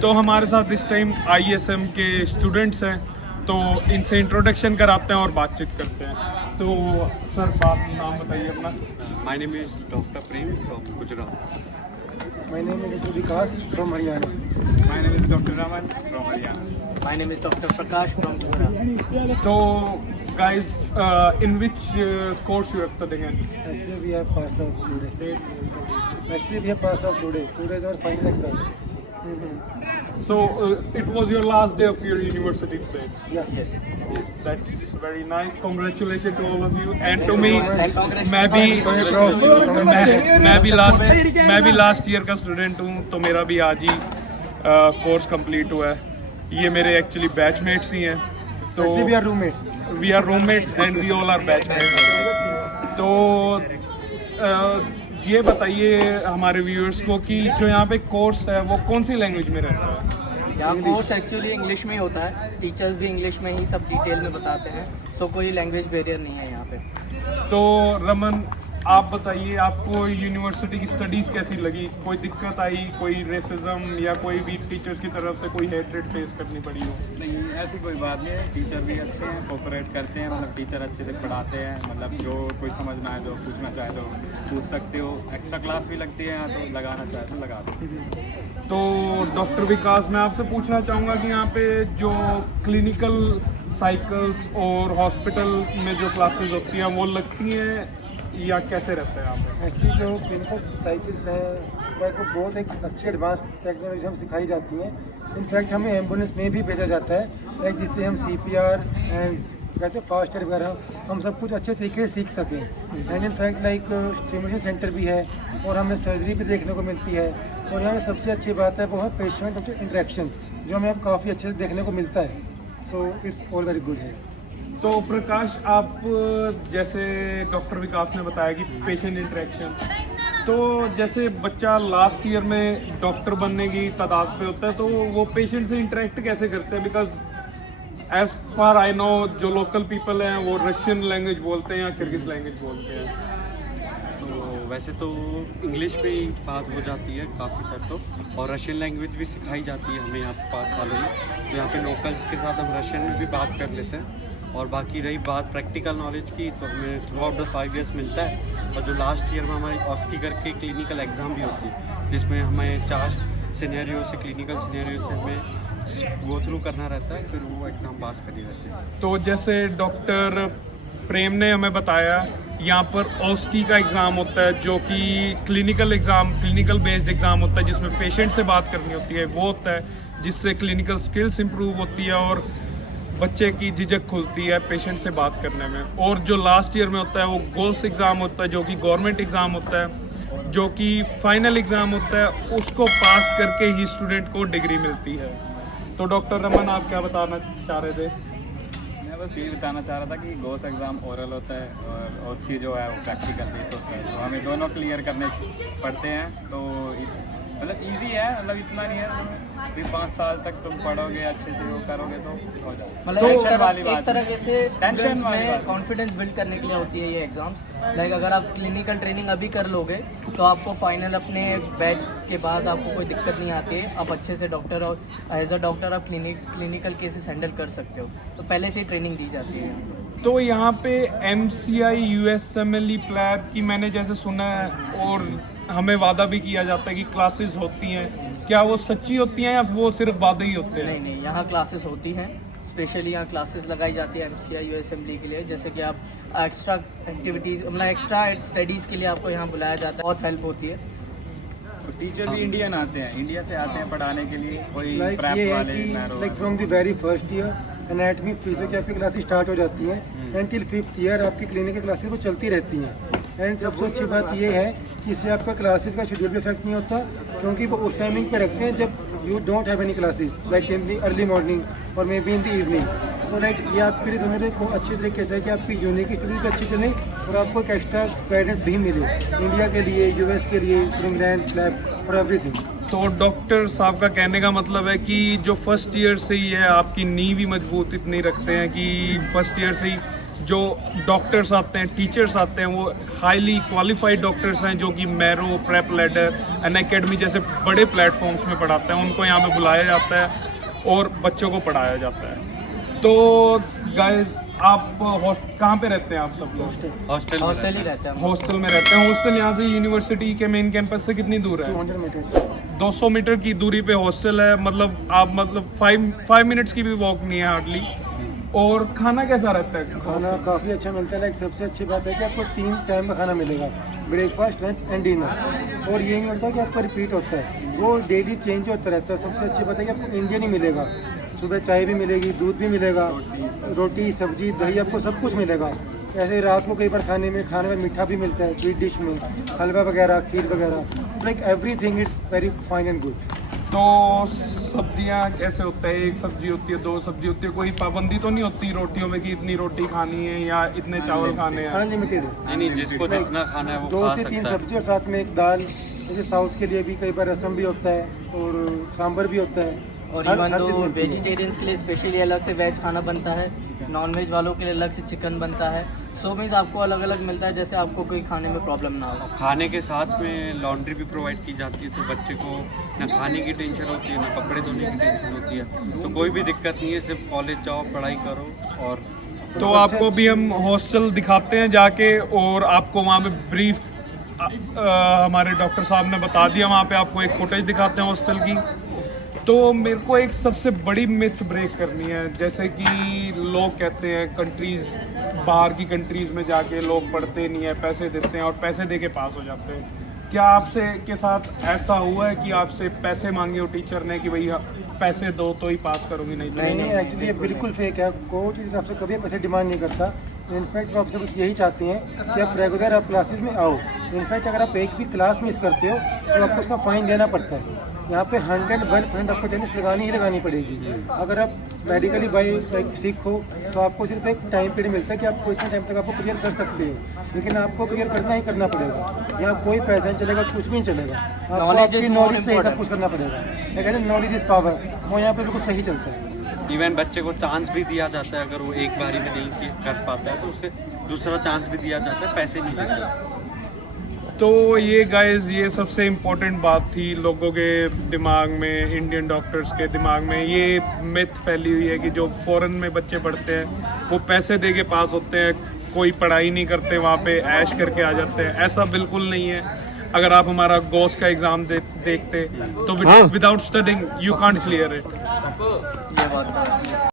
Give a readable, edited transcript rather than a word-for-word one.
तो हमारे साथ इस टाइम ISM के स्टूडेंट्स हैं, तो इनसे इंट्रोडक्शन कराते हैं और बातचीत करते हैं। तो सर नाम बताइए अपना। My name is Dr. Prem from Gujarat. My name is Dr. Vikas from Haryana. My name is Dr. Raman from Haryana. My name is Dr. Prakash from Pura. तो guys, in which course you are studying in? Actually, we have passed out today. Actually, we have passed out today. Today is our final exam. So it was your last day of your university today. Yeah. Yes. Yes, that's very nice. Congratulations to all of you and to Thank me. you so much. मैं भी last year का student हूँ, तो मेरा भी आज ही course complete हुआ है। ये मेरे एक्चुअली बैचमेट्स ही हैं, तो Actually, we are roommates. We are roommates and we all are batchmates. तो ये बताइए हमारे व्यूअर्स को कि जो यहाँ पे कोर्स है वो कौन सी लैंग्वेज में रहता है? यहाँ कोर्स एक्चुअली इंग्लिश में ही होता है। टीचर्स भी इंग्लिश में ही सब डिटेल में बताते हैं, सो कोई लैंग्वेज बैरियर नहीं है यहाँ पे। तो रमन, आप बताइए आपको यूनिवर्सिटी की स्टडीज़ कैसी लगी? कोई दिक्कत आई, कोई रेसिज्म या कोई भी टीचर्स की तरफ से कोई हेट्रेड फेस करनी पड़ी हो? नहीं, ऐसी कोई बात नहीं है। टीचर भी अच्छे हैं, कोऑपरेट करते हैं। मतलब टीचर अच्छे से पढ़ाते हैं। मतलब जो कोई समझना है, जो पूछना चाहे तो पूछ सकते हो। एक्स्ट्रा क्लास भी लगती है यहाँ, तो लगाना चाहे तो लगा सकते हो। तो डॉक्टर विकास, मैं आपसे पूछना चाहूँगा कि यहाँ पे जो क्लिनिकल साइकिल्स और हॉस्पिटल में जो क्लासेस होती हैं वो लगती हैं या कैसे रहते हैं यहाँ पे? एक्चुअली जो क्लिनिकल साइकिल्स हैं वो बहुत एक अच्छी एडवांस टेक्नोलॉजी हम सिखाई जाती हैं। इनफैक्ट हमें एम्बुलेंस में भी भेजा जाता है, लाइक जिससे हम CPR एंड कहते हैं फास्ट एड वगैरह हम सब कुछ अच्छे तरीके से सीख सकें। And in fact like stimulation centre भी है और हमें सर्जरी भी देखने को मिलती है। और यहाँ सबसे अच्छी बात है वो है पेशेंट डॉक्टर इंटरेक्शन, जो हमें अब काफ़ी अच्छे से देखने को मिलता है। So it's all very good है। तो प्रकाश, आप जैसे डॉक्टर विकास ने बताया कि पेशेंट इंटरेक्शन, तो जैसे बच्चा लास्ट ईयर में डॉक्टर बनने की तादाद पे होता है, तो वो पेशेंट से इंटरेक्ट कैसे करते हैं? Because as far I know जो लोकल पीपल हैं वो रशियन लैंग्वेज बोलते हैं या किर्गिज लैंग्वेज बोलते हैं। तो वैसे तो इंग्लिश में ही बात हो जाती है काफ़ी तक तो, और रशियन लैंग्वेज भी सिखाई जाती है हमें यहाँ 5 सालों में। तो यहाँ पे लोकल्स के साथ हम रशियन में भी बात कर लेते हैं। और बाकी रही बात प्रैक्टिकल नॉलेज की, तो हमें थ्रू आउट द 5 ईयर्स मिलता है। और जो लास्ट ईयर में हमारी ऑस्की करके क्लिनिकल एग्ज़ाम भी होती है, जिसमें हमें 4 सिनेरियो से क्लिनिकल सिनेरियो से हमें गो थ्रू करना रहता है, फिर वो एग्ज़ाम पास करनी रहती है। तो जैसे डॉक्टर प्रेम ने हमें बताया, यहाँ पर ऑस्की का एग्ज़ाम होता है जो कि क्लिनिकल बेस्ड एग्ज़ाम होता है, जिसमें पेशेंट से बात करनी होती है। वो होता है जिससे क्लिनिकल स्किल्स इंप्रूव होती है और बच्चे की झिझक खुलती है पेशेंट से बात करने में। और जो लास्ट ईयर में होता है वो गोल्स एग्ज़ाम होता है, जो कि गवर्नमेंट एग्ज़ाम होता है, जो कि फाइनल एग्ज़ाम होता है। उसको पास करके ही स्टूडेंट को डिग्री मिलती है। तो डॉक्टर रमन, आप क्या बताना चाह रहे थे? मैं बस ये बताना चाह रहा था कि गोस एग्ज़ाम ओरल होता है और उसकी जो है वो प्रैक्टिकल बेस होता है, तो हमें दोनों क्लियर करने पड़ते हैं। तो मतलब इजी है, मतलब इतना नहीं है। फिर 5 साल तक तुम पढ़ोगे, अच्छे से वो करोगे तो हो जाएगा। मतलब एक तरह से स्टूडेंट्स में कॉन्फिडेंस बिल्ड करने के लिए होती है ये एग्जाम्स। लाइक अगर आप क्लिनिकल ट्रेनिंग अभी कर लोगे तो आपको फाइनल अपने बैच के बाद आपको कोई दिक्कत नहीं आती है। आप अच्छे से डॉक्टर और एज अ डॉक्टर आप क्लिनिकल केसेस हैंडल कर सकते हो, तो पहले से ही ट्रेनिंग दी जाती है। तो यहाँ पे MCI USMLE प्लैब की मैंने जैसे सुना है और हमें वादा भी किया जाता है कि क्लासेस होती हैं, क्या वो सच्ची होती हैं या वो सिर्फ वादे ही होते हैं? नहीं, यहाँ क्लासेस होती हैं। स्पेशली यहाँ क्लासेस लगाई जाती है MCI USMLE के लिए। जैसे कि आप एक्स्ट्रा एक्टिविटीज़ मतलब एक्स्ट्रा स्टडीज़ के लिए आपको यहाँ बुलाया जाता है, बहुत हेल्प होती है। तो टीचर भी इंडियन आते हैं, इंडिया से आते हैं पढ़ाने के लिए। कोई लाइक prep ये है वाले, कि narrow लाइक वाले। From the very first year anatomy physiotherapy classes start हो जाती हैं एंड टिल 5th ईयर आपकी क्लिनिकल क्लासेस वो चलती रहती हैं। एंड सबसे अच्छी बात ये है कि इससे आपका क्लासेस का शेड्यूल भी इफेक्ट नहीं होता, क्योंकि वो उस टाइमिंग पे रखते हैं जब you don't have any classes, like in the early morning और maybe in the evening. So like ये आपके लिए समझ को अच्छी तरीके से है कि आपकी यूनिक स्टडीज भी अच्छी चले और आपको एक एक्स्ट्रा गाइडेंस भी मिले इंडिया के लिए, US के लिए, इंग्लैंड, लैब और एवरीथिंग। तो डॉक्टर साहब का कहने का मतलब है कि जो फर्स्ट ईयर से ही है आपकी नींव भी मजबूत इतनी रखते हैं कि फर्स्ट ईयर से ही जो डॉक्टर्स आते हैं, टीचर्स आते हैं, वो हाईली क्वालिफाइड डॉक्टर्स हैं जो कि मैरो, प्रेप लैडर, अनअकैडमी जैसे बड़े प्लेटफॉर्म्स में पढ़ाते हैं। उनको यहाँ पे बुलाया जाता है और बच्चों को पढ़ाया जाता है। तो गाइस, आप कहाँ पे रहते हैं आप सब लोग? हॉस्टल ही रहते हैं हम। हॉस्टल में रहते हैं। हॉस्टल यहाँ से यूनिवर्सिटी के मेन कैंपस से कितनी दूर है? 200 मीटर। 200 मीटर की दूरी पे हॉस्टल है। मतलब आप 5 मिनट्स की भी वॉक नहीं है हार्डली। और खाना कैसा रहता है? खाना काफ़ी अच्छा मिलता है। लाइक सबसे अच्छी बात है कि आपको 3 टाइम का खाना मिलेगा, ब्रेकफास्ट, लंच एंड डिनर। और ये नहीं होता कि आपका रिपीट होता है, वो डेली चेंज होता रहता है। सबसे अच्छी बात है कि आपको इंडियन ही मिलेगा। सुबह चाय भी मिलेगी, दूध भी मिलेगा, रोटी, सब्जी, दही, आपको सब कुछ मिलेगा। ऐसे रात को कई बार खाने में मीठा भी मिलता है, स्वीट डिश में हलवा वगैरह, खीर वगैरह। Like everything is very fine and good. तो सब्जियां कैसे होता है? एक सब्जी होती है, 2 सब्जी होती है? कोई पाबंदी तो नहीं होती रोटियों में कि इतनी रोटी खानी है या इतने चावल खाने हैं? अनलिमिटेड है। नहीं, जिसको जितना खाना है वो 2 खा से 3 सकता है। सब्जी और साथ में एक दाल। जैसे साउथ के लिए भी कई बार रसम भी होता है और सांभर भी होता है। और हर इवन चीज़ तो मिलती है। वेजिटेरियंस के लिए स्पेशली अलग से वेज खाना बनता है, नॉन वेज वालों के लिए अलग से चिकन बनता है। सो मीन्स आपको अलग अलग मिलता है, जैसे आपको कोई खाने में प्रॉब्लम ना हो। खाने के साथ में लॉन्ड्री भी प्रोवाइड की जाती है, तो बच्चे को ना खाने की टेंशन होती है, ना कपड़े धोने की टेंशन होती है। तो कोई भी दिक्कत नहीं है, सिर्फ कॉलेज जाओ, पढ़ाई करो। और तो आपको भी हम हॉस्टल दिखाते हैं जाके, और आपको वहाँ पे ब्रीफ हमारे डॉक्टर साहब ने बता दिया। वहाँ पे आपको एक फुटेज दिखाते हैं हॉस्टल की। तो मेरे को एक सबसे बड़ी मिथ ब्रेक करनी है। जैसे कि लोग कहते हैं कंट्रीज, बाहर की कंट्रीज में जाके लोग पढ़ते नहीं है, पैसे देते हैं और पैसे दे के पास हो जाते हैं। क्या आपसे के साथ ऐसा हुआ है कि आपसे पैसे मांगे हो टीचर ने कि भैया पैसे दो तो ही पास करोगी, नहीं तो नहीं, एक्चुअली ये बिल्कुल फेक है। कोई टीचर आपसे कभी पैसे डिमांड नहीं करता। इनफैक्ट वो आपसे बस यही चाहते हैं कि आप रेगुलर आप क्लासेस में आओ। इनफैक्ट अगर आप एक भी क्लास मिस करते हो तो आपको उसका फ़ाइन देना पड़ता है। यहाँ पे 101% आपको अटेंडेंस लगानी ही लगानी पड़ेगी। अगर आप मेडिकली बाई सिक हो तो आपको सिर्फ एक टाइम पीरियड मिलता है कि आपको इतने टाइम तक आपको क्लियर कर सकते हो, लेकिन आपको क्लियर करना ही करना पड़ेगा। यहाँ कोई पैसा नहीं चलेगा, कुछ भी नहीं चलेगा। आपको Knowledge is आपकी more नॉलेज से ही सब important. कुछ करना पड़ेगा। ये कहते हैं नॉलेज इज पावर, वो यहाँ पे बिल्कुल सही चलता है। इवन बच्चे को चांस भी दिया जाता है, अगर वो एक बारी में नहीं कर पाता है तो उसे दूसरा चांस भी दिया जाता है, पैसे नहीं देते। तो ये गाइस, ये सबसे इम्पोर्टेंट बात थी लोगों के दिमाग में, इंडियन डॉक्टर्स के दिमाग में। ये मिथ फैली हुई है कि जो फॉरेन में बच्चे पढ़ते हैं वो पैसे दे के पास होते हैं, कोई पढ़ाई नहीं करते, वहाँ पे ऐश करके आ जाते हैं। ऐसा बिल्कुल नहीं है। अगर आप हमारा गोस का एग्ज़ाम देखते तो without studying you can't clear it. ये बात है।